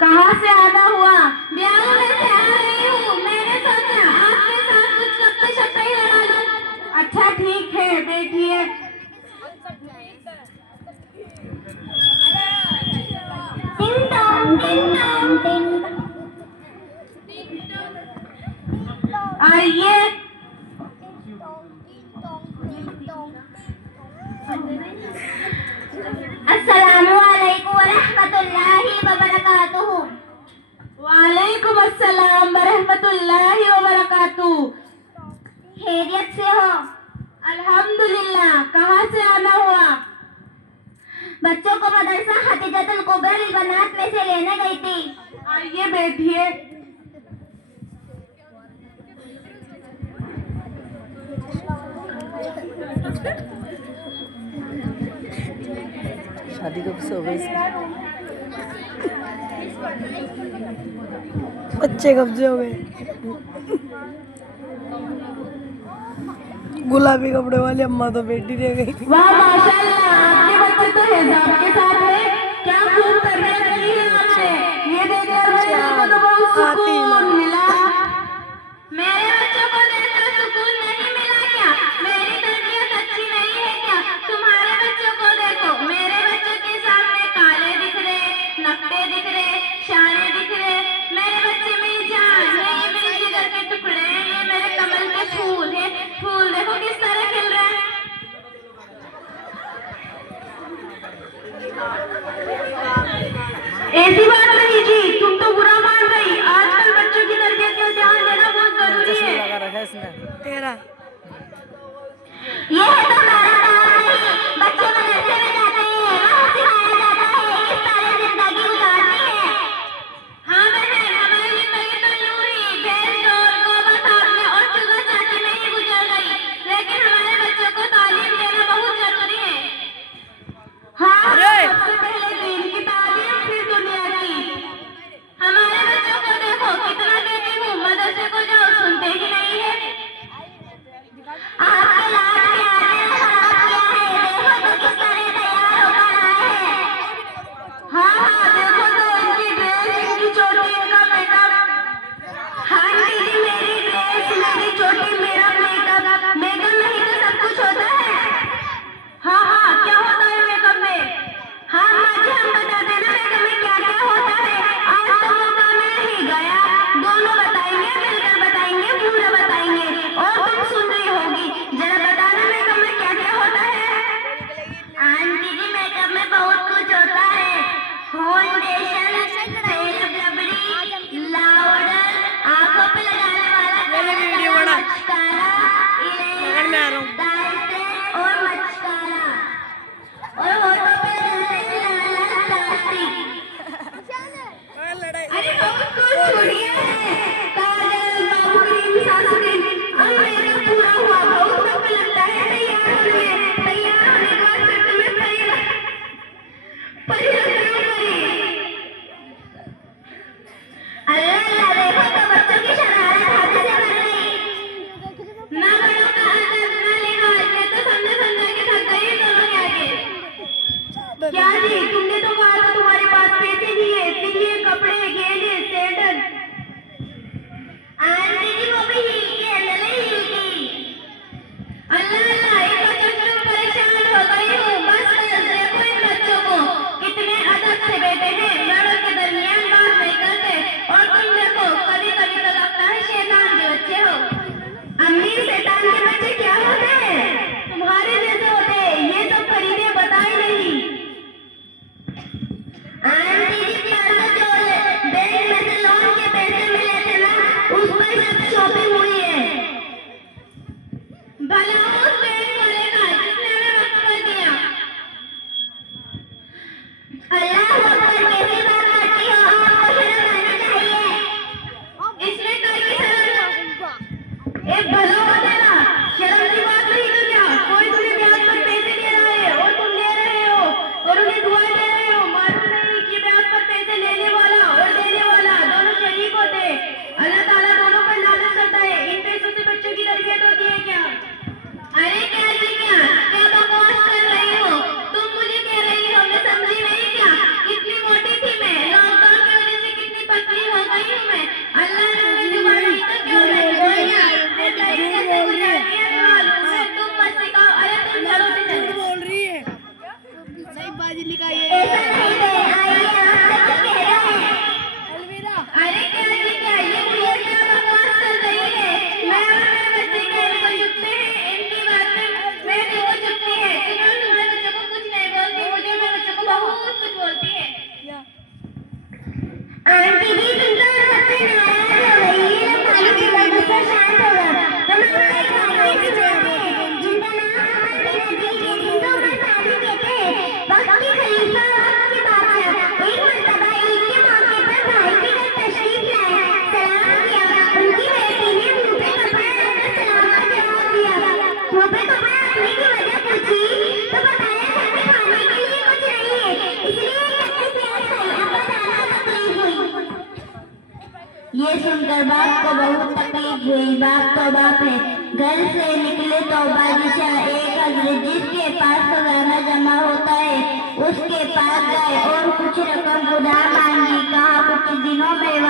कहाँ से आना हुआ? ब्याह में से आ रही हूँ। मैंने सोचा आपके साथ कुछ गप्पे शप्पे ही लगा लूं। अच्छा ठीक है, बैठिए। टिंग टोंग टिंग टोंग टिंग। आइए। अस्सलामुअलैकुम वरहमतुल्लाहि वबरकातुहू। वालेकुम अस्सलाम वरहमतुल्लाहि वबरकातुहू। खैरियत से हो? अल्हम्दुलिल्लाह। कहाँ से आना हुआ? बच्चों को मदरसा हदीजतुल कुबरा लिल बनात में से लेने गई थी। आइए बैठिए। शादी कब से हो गई? बच्चे कब से हो गए? गुलाबी कपड़े वाली अम्मा तो बेटी रह गई। वाह माशाल्लाह, आपके बच्चे तो हिजाब के साथ है। क्या खूब तरबियत की है आपने। ये देखकर मेरे दिल को तो बहुत सुकून मिला। मेरे बच्चों को देखकर सुकून नहीं मिला क्या? मेरी तरबियत अच्छी नहीं है क्या? तुम्हारे बच्चों को देखो। मेरे बच्चों के सामने काले दिख रहे, नकटे दिख रहे, शाने दिख रहे। मेरे बच्चे मेरी जान है, ये मेरे जिगर के टुकड़े हैं, ये मेरे कमल के फूल है। फूल देखो किस तरह खिल रहे हैं। ऐसी बात नहीं जी, तुम तो बुरा मान रही। आजकल बच्चों ये सुनकर बाप को बहुत तकलीफ हुई। बाप तो बाप है। घर से निकले तो बादशाह एक हजरत जिसके पास खजाना जमा होता है उसके पास गए और कुछ रकम उधार मांगी। कहा कुछ दिनों में